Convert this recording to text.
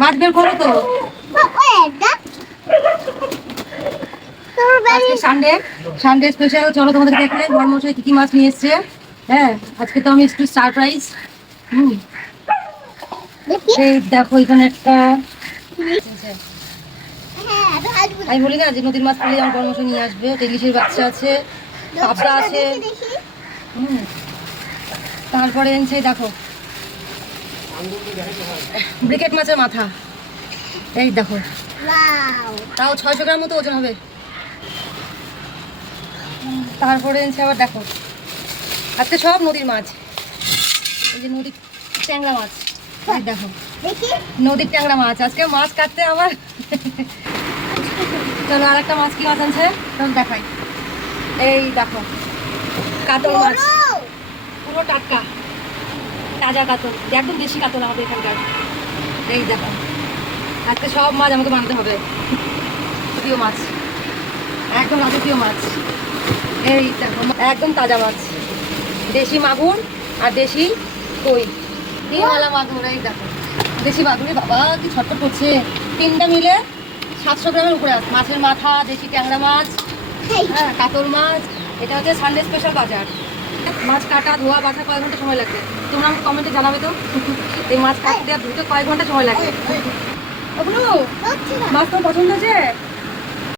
মাছ বের করো তো। আজকে সানডে স্পেশাল। চলো তোমাদের দেখাই বড়মশাই কি কি মাছ নিয়ে এসছে। হ্যাঁ, আজকে তো আমি একটু সারপ্রাইজ। এই দেখো এখানে একটা, আমি বলি না যে নদীর মাছ পেলে আমার বড়মশাই নিয়ে আসবে। ইলিশের বাচ্চা আছে, পাবদা আছে। তারপরে এনেছে দেখো ব্রিকেট মাছের মাথা, এই দেখো তাও 600 গ্রাম মতো ওজন হবে। তারপরে এনেছে আবার দেখো আজকে সব নদীর মাছ। এই যে নদীর ট্যাংরা মাছ, এই দেখো নদীর ট্যাংরা মাছ। আজকে মাছ কাটতে আমার চলো আর একটা মাছ কি মাছ আনছে চলো দেখাই। এই দেখো কাতল মাছ, পুরো টাটকা তাজা কাতল, একদম দেশি কাতল আমাদের এখানকার। এই দেখো আজকে সব মাছ আমাকে বানাতে হবে। প্রিয় মাছ, একদম রাজকীয় মাছ। এই দেখো একদম তাজা মাছ, দেশি মাগুর আর দেশি কই, নিওয়ালা মাগুর। এই দেখো দেশি মাগুরে বাবা কি ছটফট করছে। তিনটা মিলে 700 গ্রামের উপরে আছে। মাছের মাথা, দেশি ট্যাংরা মাছ, হ্যাঁ কাতল মাছ। এটা হচ্ছে সানডে স্পেশাল বাজার। মাছ কাটা ধোয়া বাছা কয় ঘন্টা সময় লাগবে তোমরা আমাকে কমেন্টে জানাবে তো। এই মাছ কাটতে আর ধুতে কয় ঘন্টা সময় লাগবে। মাছ তো পছন্দ আছে।